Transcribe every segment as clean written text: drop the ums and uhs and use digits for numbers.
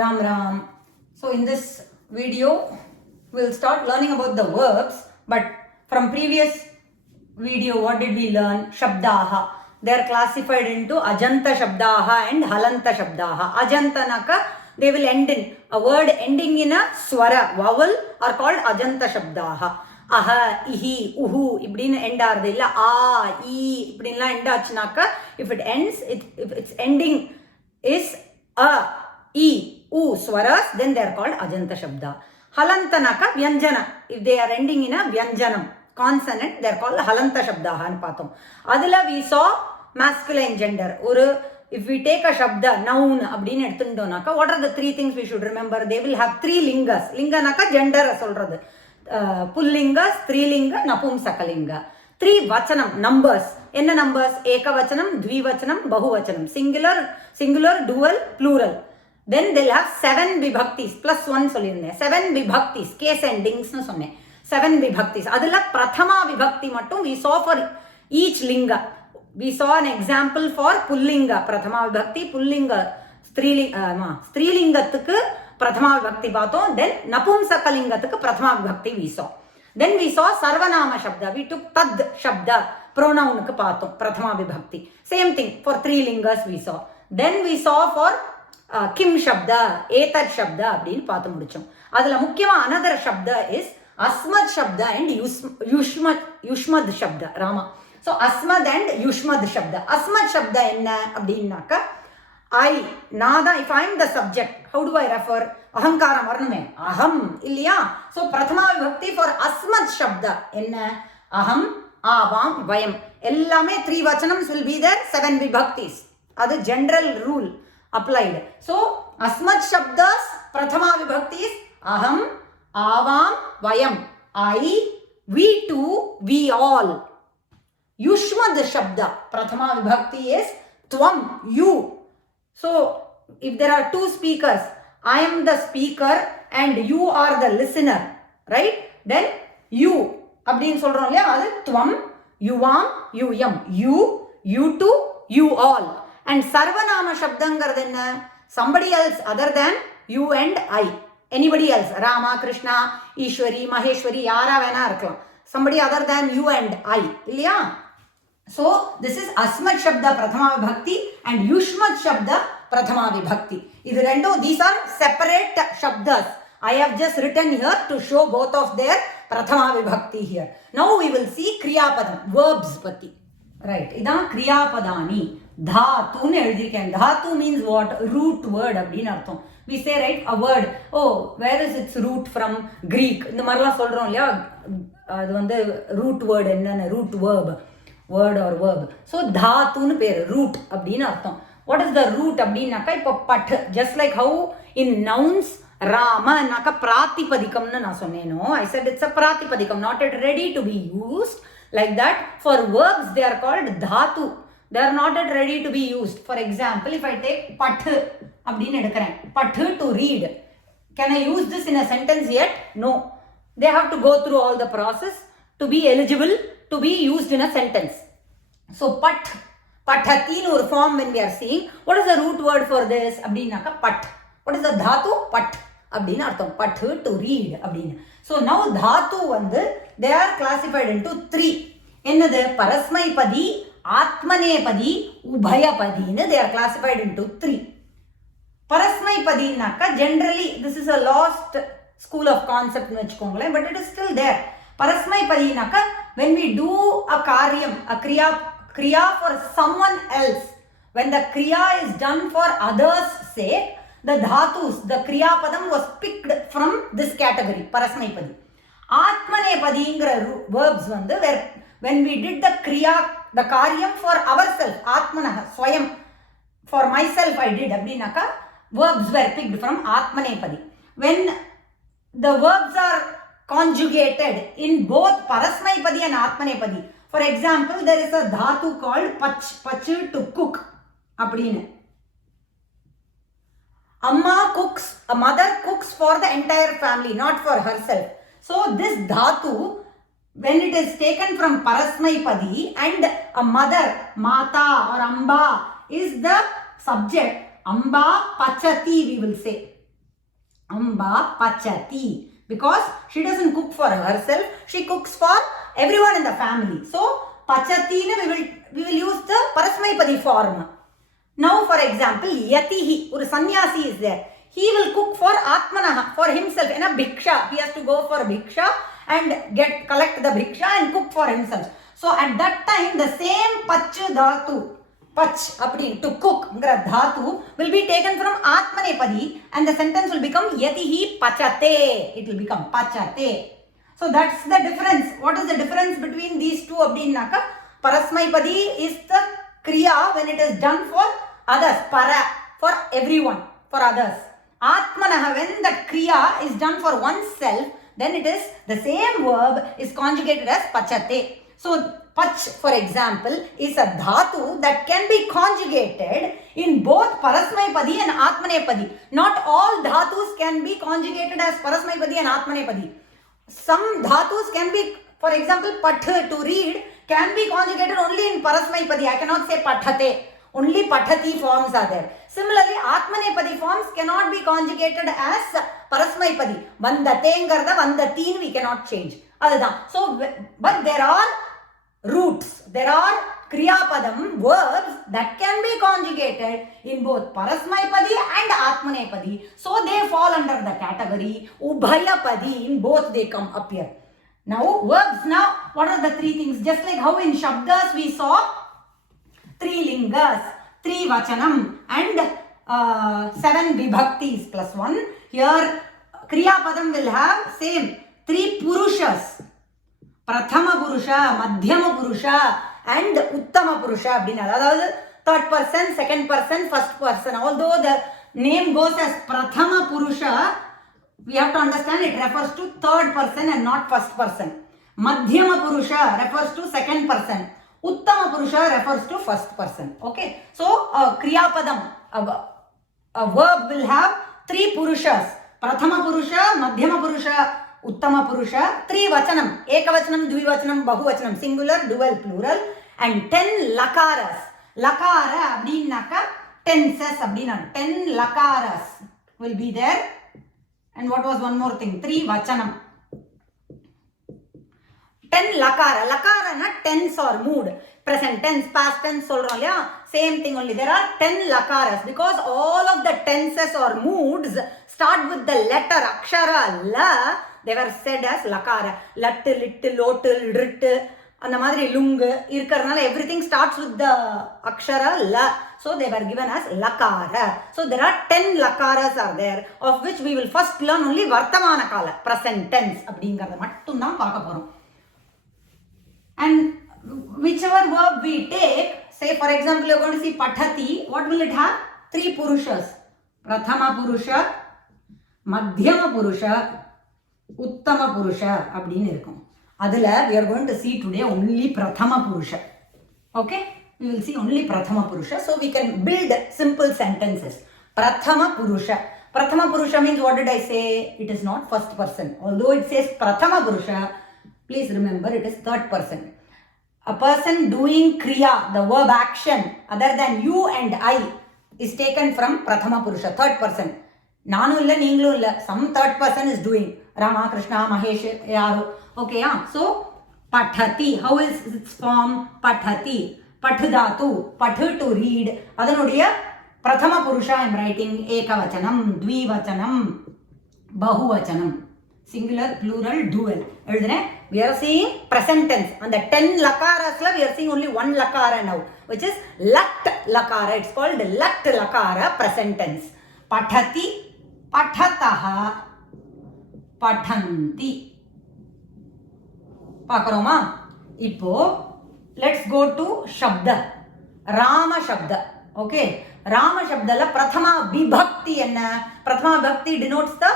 Ram Ram. So in this video, we'll start learning about the verbs. But from previous video, what did we learn? Shabdaha. They are classified into Ajanta Shabdaha and Halanta Shabdaha. Ajanta naka, they will end in a word ending in a swara, vowel, are called Ajanta Shabdaha. Aha, ihi, uhu, இப்படின்னு end ஆறுது இல்ல ஆ ஈ இப்படின்லாம் end ஆச்சுனாக்கா if it ends, if its ending is a, e, u swaras, then they are called Ajanta Shabda. Halantanaka Vyanjana, if they are ending in a Vyanjanam consonant, they are called Halanta Shabdaha anu paathom. Adula we saw masculine gender. If we take a Shabda, noun அப்படின்னு எடுத்துட்டோம்னாக்கா what are the three things we should remember? They will have three lingas. லிங்கனாக்கா gender சொல்றது. Pullinga, Strilinga, Napumsakalinga. Three vachanam, numbers. Enna numbers? Ekavachanam, Dvivachanam, Bahuvachanam. Singular, dual, plural. Then they'll have 7 vibhaktis. Plus 1 சொல்லிருந்தேன். 7 vibhaktis. Case endings னு சொன்னேன். 7 vibhaktis. அதுல prathama vibhakti மட்டும் we saw for each linga. We saw an example for Pullinga. Prathama vibhakti, Pullinga. Strilingathukku Prathama vibhakti பார்த்தோம். Then Napumsakalingathukku Prathama vibhakti we saw. Then we saw Sarvanama Shabda. We took Tad Shabda. Pronounukku பார்த்தோம். Prathama vibhakti. Same thing for 3 lingas we saw. Then we saw for Kim Shabda, Etat Shabda அப்படின்னு பார்த்து முடிச்சோம். அதுல முக்கியமா another Shabda is Asmad Shabda and Yushmad Shabda. Rama. So Asmad and Yushmad Shabda. Asmad Shabda என்ன அப்படின்னாக்கா if I am the subject, how do I refer? Ahankaram varnume. Aham, இல்லையா? So Prathama vibhakti for Asmad Shabda என்ன? Aham, Avam, Vayam. எல்லாமே 3 vachanams will be there, 7 vibhaktis. அது general rule applied. So Asmad Shabdas, Prathama vibhakti is Aham, Avam, Vayam. We two, we all. Yushmad Shabda, Prathama vibhakti is Tvam, you. So, if there are 2 speakers, I am the speaker and you are the listener, right? Then, you. அப்படின்னு சொல்றோம் இல்லையா அது Tvam, Yuvam, Yuyam. You two, you all. And Sarvanama Shabdangarது என்ன? Somebody else other than you and I. Anybody else. Rama, Krishna, Ishwari, Maheshwari, யாரா வேணா இருக்கலாம். Somebody other than you and I. இல்லையா? So, this is Asmad Shabda Prathama Vibhakti and Yushmad Shabda Prathama Vibhakti. These are separate Shabdas. I have just written here to show both of their Prathama Vibhakti here. Now we will see Kriyapadam, verbs pati. Right, idan Kriyapadani. Dhatu nu ezhudhiruken. Dhatu means what? Root word அப்படின்னு அர்த்தம். We say, right, a word. Oh, where is its root from? Greek. இந்த மாதிரிலாம் சொல்றோம் இல்லையா? அது வந்து root word என்னன்னு? Root verb. Word or verb. So, dhaatunu per root அப்படின்னு அர்த்தம். What is the root அப்படின்னாக்கா இப்போ but, just like how in nouns Rama நாக்கா பிராத்திபதிகம்னு நான் சொன்னேனோ, I said it's a பிராத்திபதிகம், not yet ready to be used. Like that, for verbs they are called dhatu. They are not yet ready to be used. For example, if I take pathu அப்படின்னு எடுக்கிறேன், pathu to read. Can I use this in a sentence yet? No. They have to go through all the process to be eligible to be used in a sentence. So, pathati nu or form when we are seeing, what is the root word for this? Abdinaka pat. What is the dhatu? Pat. Abdina artham. Pathu to read. Abdina. So, now dhatu vandu, they are classified into 3. Ennadu parasmaipadi, atmanepadi, ubhayapadi. They are classified into 3. Parasmaipadi naka, generally, this is a lost school of concept, but it is still there. Parasmaipadi naka, when we do a karyam, a kriya for someone else, when the kriya is done for others' sake, the dhatus, the kriya padam was picked from this category, parasmaipadi. Atmanepadiingra verbs vandu, where when we did the kriya, the karyam for ourselves, atmanah, swayam, for myself I did, abdinaka, verbs were picked from atmanepadi. When the verbs are conjugated in both Parasmaipadi and Atmanepadi. For example, there is a dhatu called pachu to cook. Appadine. Amma cooks, a mother cooks for the entire family, not for herself. So this dhatu, when it is taken from Parasmaipadi and a mother, Mata or Amba is the subject, Amba Pachati we will say. Amba pachati. Because she doesn't cook for herself, she cooks for everyone in the family. So, pachati we will use the Parasmaipadi form. Now, for example, yatihi, or sannyasi is there. He will cook for Atmanaha, for himself. In a bhiksha, he has to go for bhiksha and collect the bhiksha and cook for himself. So, at that time, the same pach dhatu, pach, to cook, dhatu, will be taken from Atmanepadi and the sentence will become yatihi pachate. It will become pachate. So, that's the difference. What is the difference between these two? Parasmaipadi is the kriya when it is done for others, para, for everyone, for others. Atmanaha, when that kriya is done for oneself, then it is the same verb is conjugated as pachate. So, pach, for example, is a dhatu that can be conjugated in both Parasmaipadi and Atmanepadi. Not all dhatus can be conjugated as Parasmaipadi and Atmanepadi. Some dhatus can be, for example, path, to read, can be conjugated only in Parasmaipadi. I cannot say pathate. Only pathati forms are there. Similarly, Atmanepadi forms cannot be conjugated as Parasmaipadi. Vandatengarda, vandateen we cannot change. So, but there are roots. There are kriyapadam, verbs that can be conjugated in both Parasmaipadi and Atmanepadi. So, they fall under the category Ubhayapadi. In both they appear. Now, verbs. Now, what are the three things? Just like how in Shabdas we saw 3 lingas, 3 vachanam and 7 vibhaktis plus 1. Here, Kriya Padam will have same 3 purushas. Prathama Purusha, Madhyama Purusha and Uttama Purusha. That third person, second person, first person. Although the name goes as Prathama Purusha, we have to understand it refers to third person and not first person. Madhyama Purusha refers to second person. Uttama Purusha refers to first person. Okay. So, Kriya Padam, a verb will have 3 Purushas. Prathama Purusha, Madhyama Purusha, Uttama Purusha, 3 Vachanam. Ekavachanam, Dvivachanam, Bahuvachanam, singular, dual, plural. And 10 Lakaras. Lakara, abdinaka, tenses, abdinan. 10 Lakaras will be there. And what was one more thing? 3 Vachanam. 10 lakara. Lakara na tense or mood. Present tense, past tense, same thing only. There are 10 lakaras because all of the tenses or moods start with the letter akshara la. They were said as lakara. Lat, lit, lot, rit, and the madri lung. Everything starts with the akshara la. So they were given as lakara. So there are 10 lakaras are there, of which we will first learn only vartamana kala, present tense. And whichever verb we take, say for example you are going to see pathati, what will it have? 3 purushas. Prathama Purusha, Madhyama Purusha, Uttama Purusha. Adila we are going to see today only Prathama Purusha. Okay? We will see only Prathama Purusha. So we can build simple sentences. Prathama Purusha. Prathama Purusha means what did I say? It is not first person. Although it says Prathama Purusha, please remember it is third person. A person doing kriya, the verb action, other than you and I, is taken from Prathama Purusha, third person. Nanu illa, neenglu illa. Some third person is doing. Rama, Krishna, Mahesh, Yaru. Okay, yeah. So, Pathati. How is its form? Pathati. Pathudatu. Pathu to read. Adanodiya. Prathama Purusha I am writing. Ekavachanam, Dvivachanam, Bahuvachanam. Singular, plural, dual. We are seeing present tense. On the 10 lakaras, we are seeing only 1 lakara now, which is lat lakara. It's called lat lakara, present tense. Pathati, pathataha, pathanti. Pakaroma. Ipo, let's go to Shabda. Rama Shabda. Okay. Rama Shabda la Prathama Vibhakti enna. Prathama Vibhakti denotes the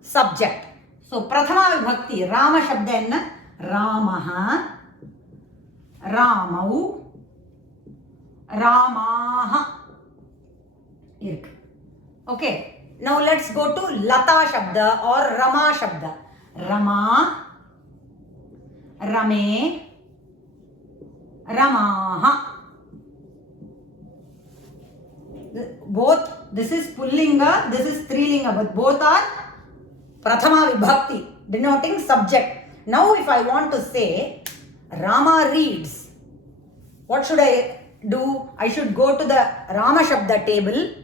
subject. So, Prathama Vibhakti, Rama Shabda enna. Ramaha, Ramau, Ramaha. Okay. Now, let's go to Lata Shabda or Rama Shabda. Rama, Rame, Ramaha. Both, this is Pullinga, this is Strilinga, but both are Prathama Vibhakti, denoting subject. Now if I want to say Rama reads, what should I do? I should go to the Rama Shabda table,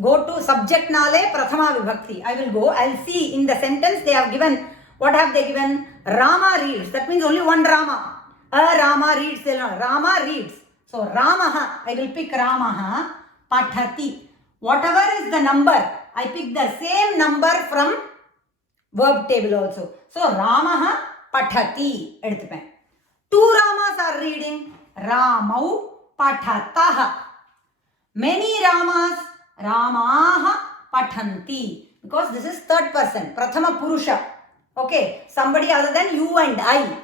go to subject nale Prathama Vibhakti. I will go, I'll see in the sentence they have given, what have they given? Rama reads. That means only one Rama. A Rama reads, Rama reads. So Ramaha, I will pick Ramaha, Pathati. Whatever is the number, I pick the same number from verb table also. So Ramaha, Pathati. Two Ramas are reading. Ramau, Pathataha. Many Ramas, Ramaha, Pathanti. Because this is third person, Prathama Purusha. Okay, somebody other than you and I.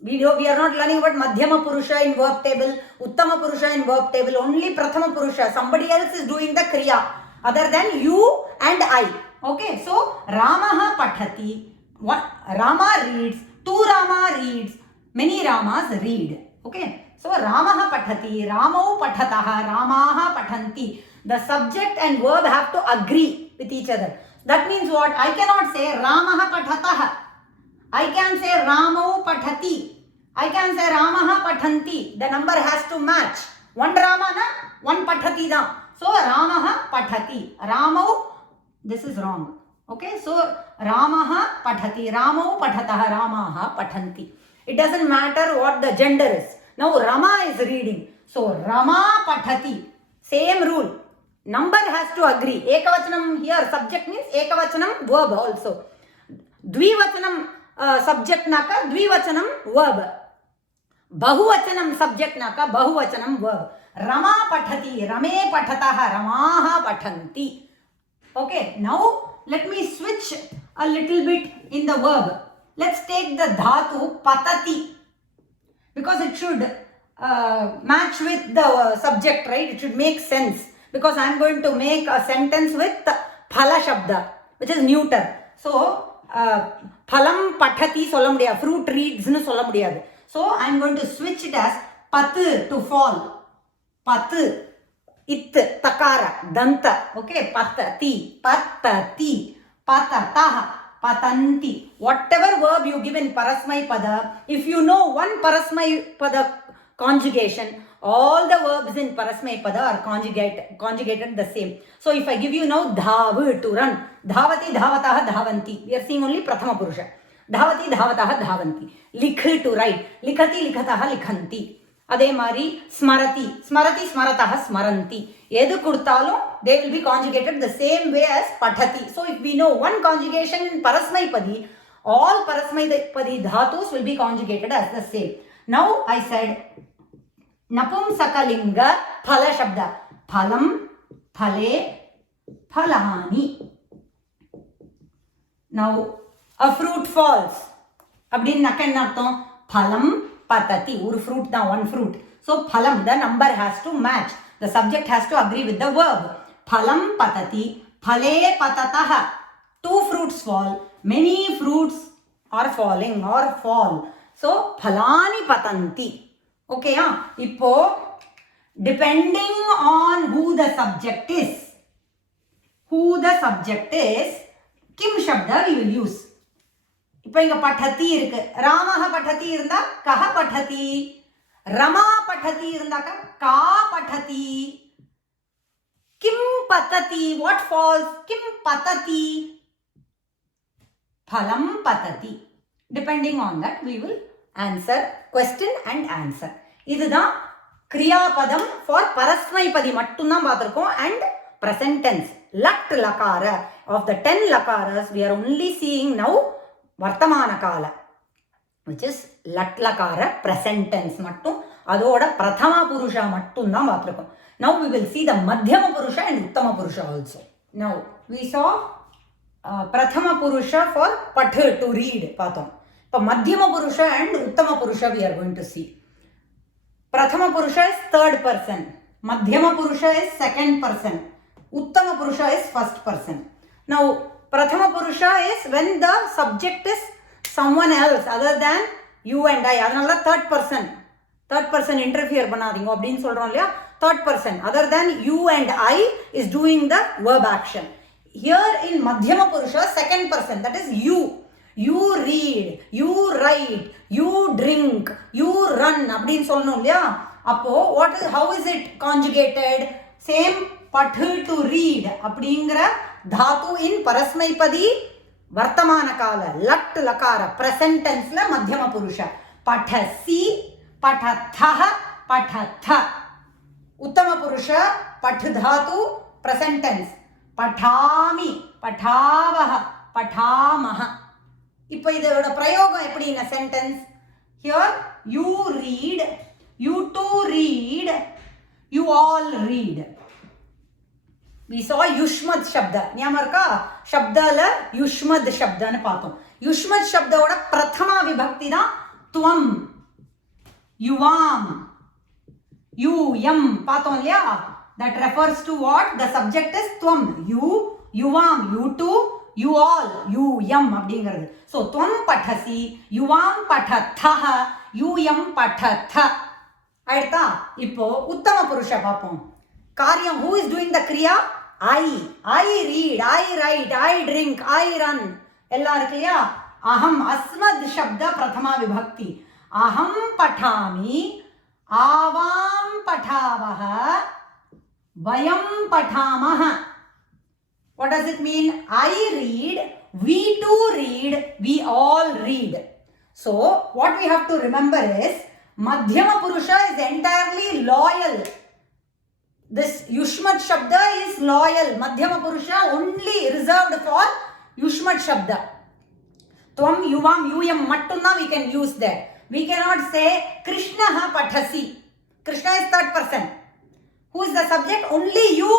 We are not learning about Madhyama Purusha in verb table, Uttama Purusha in verb table, only Prathama Purusha. Somebody else is doing the Kriya other than you and I. Okay, so Ramaha Pathati, Rama reads, two Rama reads, many Ramas read. Okay, so Ramaha Pathati, Ramau Pathataha, Ramaha Pathanti. The subject and verb have to agree with each other. That means what? I cannot say Ramaha Pathataha. I can say Ramau Pathati. I can say Ramaha Pathanti. The number has to match. One Rama na, one Pathati na. So Ramaha Pathati. Ramau, this is wrong. Okay, so Ramaha Pathati. Ramau Pathataha. Ramaha Pathanti. It doesn't matter what the gender is. Now Rama is reading. So Rama Pathati. Same rule. Number has to agree. Ekavachanam here, subject means Ekavachanam verb also. Dvivachanam subject naka, Dvivachanam verb. Bahuvachanam subject naka, Bahuvachanam verb. Rama Pathati, Rame Pathataha, Ramaha Pathanti. Okay, now let me switch a little bit in the verb. Let's take the dhatu Patati. Because it should match with the subject, right? It should make sense. Because I am going to make a sentence with phala shabda, which is neuter. So, phalam pathati solla mudiyadhu, fruit reads nu solla mudiyadhu. So, I am going to switch it as patu, to fall. Patu, it, takara, danta. Okay, patati, patati, patataha, patanti. Whatever verb you give in parasmai pada, if you know one parasmai pada conjugation, all the verbs in Parasmai Pada are conjugated the same. So if I give you now Dhavu, to run, Dhavati, Dhavataha, Dhavanti. We are seeing only Prathama Purusha. Dhavati, Dhavataha, Dhavanti. Likh, to write. Likhati, Likhataha, Likhanti. Adhe mari, Smarati. Smarati, Smarataha, Smaranti. Edu kurtalum, they will be conjugated the same way as Pathati. So if we know one conjugation in Parasmai Padi, all Parasmai Padi dhatus will be conjugated as the same. Now I said, Napumsakalinga phala shabda. Phalam, phale, phalani. Now, a fruit falls. Abdin nakan nartham. Phalam, patati. Ur fruit na, one fruit. So, phalam, the number has to match. The subject has to agree with the verb. Phalam, patati. Phale, patataha. Two fruits fall. Many fruits are falling or fall. So, phalani patanti. Okay, Ipo, depending on who the subject is, kim shabda we will use. Ipo inga pathati irukku. Ramaha pathati irunda, kaha pathati. Rama pathati irunda ka pathati. Kim patati, what falls? Kim patati. Phalam patati. Depending on that, we will answer, question and answer. இதுதான் கிரியாபதம் for பரஸ்மைபதி மட்டும்தான் பார்த்திருக்கோம் and present tense. Lat lakara. Of the 10 lakaras, we are only seeing now vartamana kala, which is lat lakara present tense மட்டும். அதோட பிரதம புருஷா மட்டும்தான் பார்த்திருக்கோம். Now we will see the madhyama purusha and uttama purusha also. Now we saw prathama purusha for pathu, to read பார்த்தோம். இப்போ madhyama purusha and uttama purusha we are going to see. Prathama purusha is third person. Madhyama purusha is second person. Uttama purusha is first person. Now, prathama purusha is when the subject is someone else other than you and I. அதனால third person. Third person interfere பண்ணாதீங்க அப்படின்னு சொல்றோம் இல்லையா? Third person other than you and I is doing the verb action. here in Madhyama Purusha, second person, that is you. You read, you write, you drink, you run. அப்படின்னு சொல்லணும் இல்லையா? அப்போ how is it conjugated? Same pathu to read அப்படிங்கிற தாத்து in பரஸ்மைபதி வர்த்தமான கால லட் லகார present tenseல மத்தியம புருஷ. படசி, படத்தஹ, படத. உத்தம புருஷ பட் தாத்து present tense. படாமி, படாவஹ, படாமஹ. இப்போ இதோட பிரயோகம் எப்படி in a sentence? Here you read, you two read, you all read. We saw yushmad shabda. ஞாபகம் இருக்கா? சப்தால yushmad சப்தான்னு பார்த்தோம். yushmad சப்தோட பிரதமா விபக்தி தான் துவம், யுவாம், யூ யம் பார்த்தோம் இல்லையா? That refers to what? The subject is tuam. You, yuvam, you two, you all, you yam அப்படிங்கிறது. So tuam pathasi, yuvam pathatha, you yam pathatha. ஆயிடுதா? இப்போ உத்தம புருஷ பார்ப்போம். காரியம், who is doing the kriya? I read, I write, I drink, I run. எல்லாம் இருக்கு இல்லையா? அஹம் அஸ்மத் சப்த பிரதமா விபக்தி. அஹம் பட்டாமி, ஆவாம் பட்டாவஹ, vayam patamaha. What does it mean? I read, we too read, we all read. So what we have to remember is Madhyama Purusha is entirely loyal. This Yushmat Shabda is loyal. Madhyama Purusha only reserved for Yushmat Shabda. Tvam, Yuvam, Yuyam mattunna we can use there. We cannot say Krishna pathasi. Krishna is third person. Who is the subject? Only you,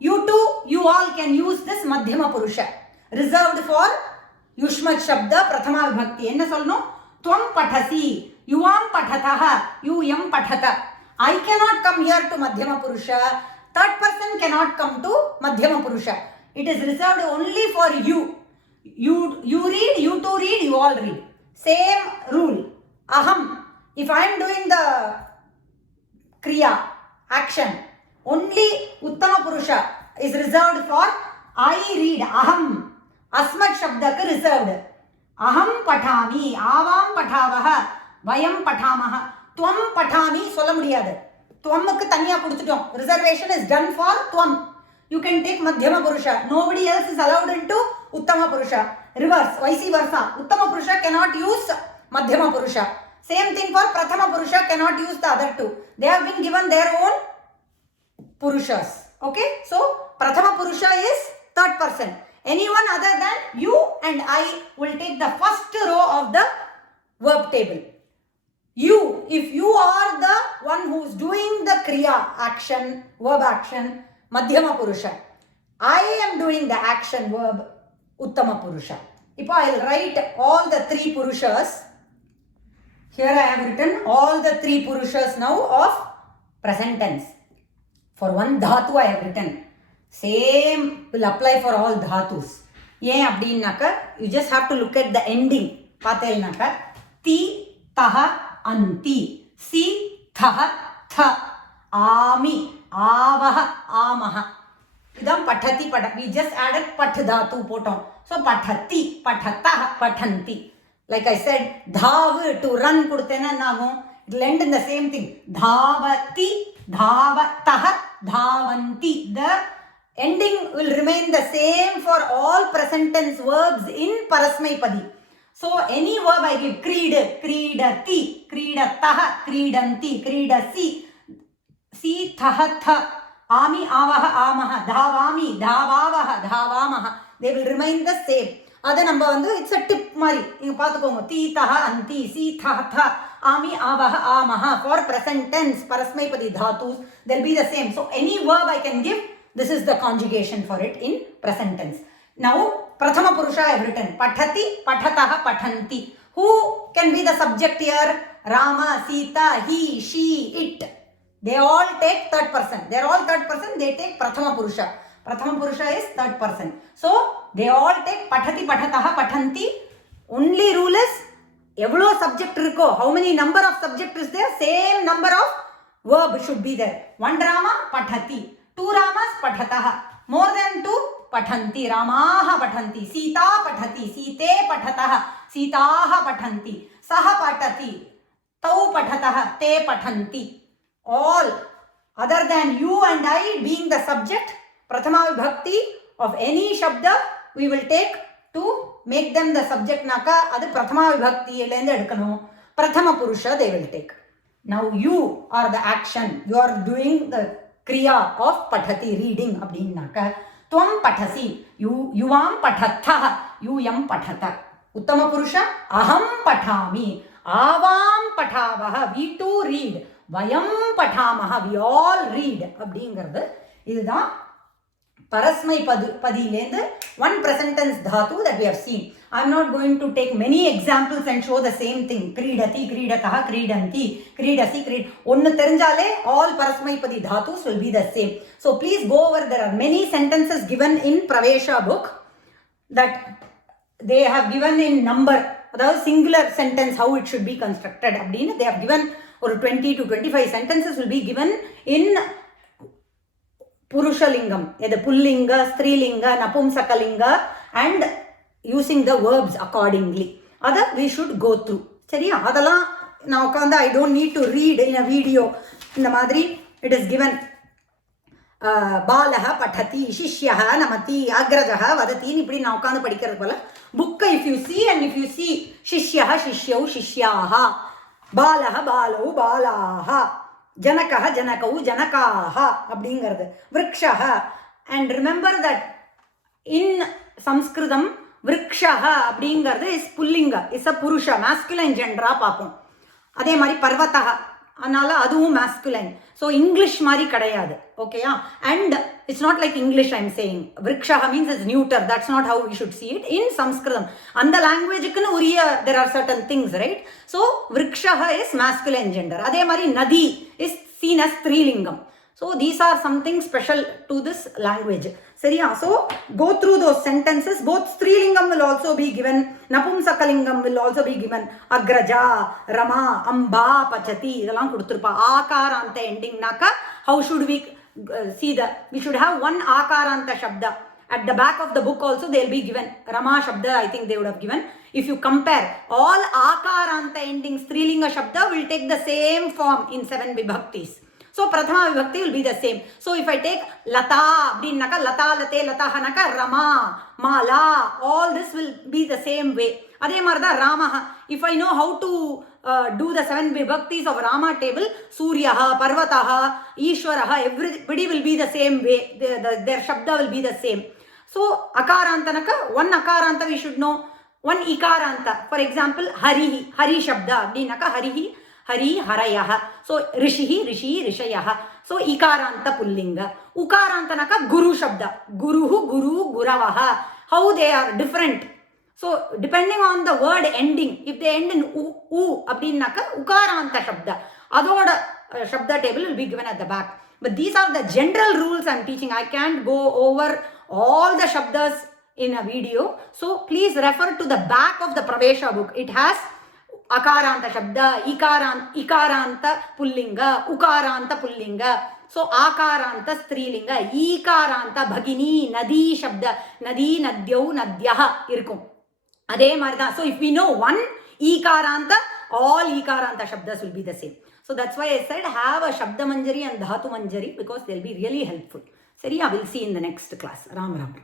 you two, you all can use this Madhyama Purusha. Reserved for Yushmat Shabda Prathama Vibhakti. Enna solnom? Tvam pathasi, yuvam pathataha, you yam pathata. I cannot come here to Madhyama Purusha. Third person cannot come to Madhyama Purusha. It is reserved only for you. You read, you two read, you all read. Same rule. Aham. If I am doing the kriya, action, only Uttama Purusha is reserved for I read. Aham. Asmat Shabdaka reserved. Aham patami, avam patavaha, vayam patamaha. Tvam patami சொல்ல முடியாது. துவம்முக்கு தனியா கொடுத்துட்டோம். Reservation is done for துவம். You can take Madhyama Purusha. Nobody else is allowed into Uttama Purusha. Reverse, vice versa. Uttama Purusha cannot use Madhyama Purusha. Same thing for Prathama Purusha cannot use the other two. They have been given their own Purushas. Okay? So, Prathama Purusha is third person. Anyone other than you and I will take the first row of the verb table. You, if you are the one who is doing the kriya action, verb action, Madhyama Purusha. I am doing the action verb, Uttama Purusha. If I will write all the three Purushas, here I have written all the three Purushas now of present tense. For one dhatu I have written. Same will apply for all dhatus. ஏன் அப்படின்னாக்க, you just have to look at the ending. பார்த்தேன்னாக்க, தி, தஹ, அந்தி, C, தஹ, த, ஆமி, ஆவஹ, ஆமஹ. இதான் பட்டதி பட. We just added but தாத்து போட்டோம். So பட்டதி, பட்டதஹ, பட்டந்தி. Like I said, தாவு to run கொடுத்தேன்னா என்ன ஆகும்? It will end in the same thing. Dawathi, தாவதஹ, தாவந்தி. The ending will remain the same for all present tense verbs in Parasmaipadi. So any verb I give, creed, creedati, creedataha, creedanti, creedasi, si, thaha, tha, ami, avaha, amaha, dhavami, dhavavaha, dhavamaha. They will remain the same. Adha number vandu, it's a tip mari. You paathukonga. Ti, taha, anti, si, thaha, tha, ami, avaha, amaha. For present tense, Parasmaipadi dhatus, they'll be the same. So any verb I can give, this is the conjugation for it in present tense. Now, Prathama Purusha I have written. Pathati, patataha, pathanti. Who can be the subject here? Rama, Sita, he, she, it. They all take third person. They are all third person. They take Prathama Purusha. Prathama Purusha is third person. So, they all take Pathati, patataha, pathanti. Only rule is, evlo subject irko. How many number of subject is there? Same number of verb should be there. One Rama, Pathati. Two Ramas, Pathataha. More than two, पठन्ति, रामाः पठन्ति, सीता पठति, सीते पठतः, सीताः पठन्ति, सः पठति, तौ पठतः, ते पठन्ति. All other than you and I being the subject, prathama vibhakti of any shabda we will take to make them the subject naka adu prathama vibhakti ilenda edukanum. Prathama purusha they will take. Now you are the action, you are doing the kriya of pathati, reading abdinnaka. Tvam pathasi, yuvam pathathah, yam pathatha. Uttama purusha aham pathami, avam pathavah, we too read, vayam pathamaha, we all read அப்படிங்கிறது இதுதான் பரஸ்மை பதியிலேருந்து one present tense dhatu that we have seen. I am not going to take many examples and show the same thing. Kridati, kridatah, kridanti, kridasi, ஒன்னு தெரிஞ்சாலே all பரஸ்மை பதி dhatus will be the same. So please go over, there are many sentences given in Pravesha book that they have given in number, அதாவது singular sentence how it should be constructed அப்படின்னு they have given ஒரு 20 to 25 sentences will be given in Purushalingam, the Pullinga, Strilinga, Napumsakalinga, and using the verbs accordingly. That we should go through. சரியா? அதெல்லாம் நான் உட்காந்து I don't need to read in a video. இந்த மாதிரி it is given. பாலஹ படதி, சிஷ்யஹ நமதி, அக்ரஜஹ வததி, இப்படி நான் உட்காந்து படிக்கிறது போல புக்கை if you see and if you see சிஷ்யஹ சிஷ்யௌ சிஷ்யாஹ, பாலஹ பாலௌ பாலாஹ, ஜனகஹ ஜனகௌ ஜனகாஹ அப்படிங்கிறது. விருக்ஷஹ, and remember that in Sanskritam விருக்ஷஹ அப்படிங்கிறது is புல்லிங்க, is a புருஷ masculine gender பார்ப்போம். அதே மாதிரி பர்வதஹ, அதனால அதுவும் masculine. ஸோ இங்கிலீஷ் மாதிரி கிடையாது. ஓகேயா? And it's not like English I'm saying. விருக்ஷஹ means it's neuter. That's not how we should see it in Samskritam. அந்த லாங்குவேஜுக்குன்னு உரிய there are certain things, right? So விருக்ஷஹ இஸ் masculine gender. அதே மாதிரி நதி இஸ் சீன் அஸ் ஸ்திரீலிங்கம். So these are something special to this language. சரியா? So go through those sentences. Both Strilingam will also be given. Napumsakalingam will also be given. Agraja, Rama, Amba, Pachati. இதெல்லாம் கொடுத்திருப்பா. ஆகாராந்த ending naka. How should we see that? We should have one ஆகாராந்த shabda. At the back of the book also they will be given. Rama shabda I think they would have given. If you compare all ஆகாராந்த ending Strilinga shabda will take the same form in 7 vibhaktis. So prathama vibhakti will be the same. So if I take lata அப்படின்னாக்கா lata late latahanaka rama mala, all this will be the same way. அதே மாதிரி தான் ramaha. If I know how to do the 7 vibhaktis of rama table, suryaha, parvataha, ishwaraha, everybody will be the same way. Their shabda will be the same. So akarantanaka, one akaranta we should know, one ikaranta. For example, harihi, hari shabda அப்படின்னாக்கா harihi, hari harayaha. So rishihi, rishi, rishayaha. So ikaranta pullinga. Ukaranta naka guru shabda. Guruhu, guru, guravaha. How they are different. So depending on the word ending, if they end in u abdinnaka ukaranta shabda. Adoda shabda table will be given at the back. But these are the general rules I am teaching. I can't go over all the shabdas in a video. So please refer to the back of the Pravesha book. It has akaranta shabda, ikaranta pullinga, ukaranta pullinga. So akaranta strilinga, ikaranta bhagini, nadi shabda, nadi nadyau nadyah irukum. Adhe marida. So if we know one ikaranta, all ikaranta shabdas will be the same. So that's why I said have a shabda manjari and dhatu manjari, because they'll be really helpful. Sari, I will see in the next class. Ram Ram.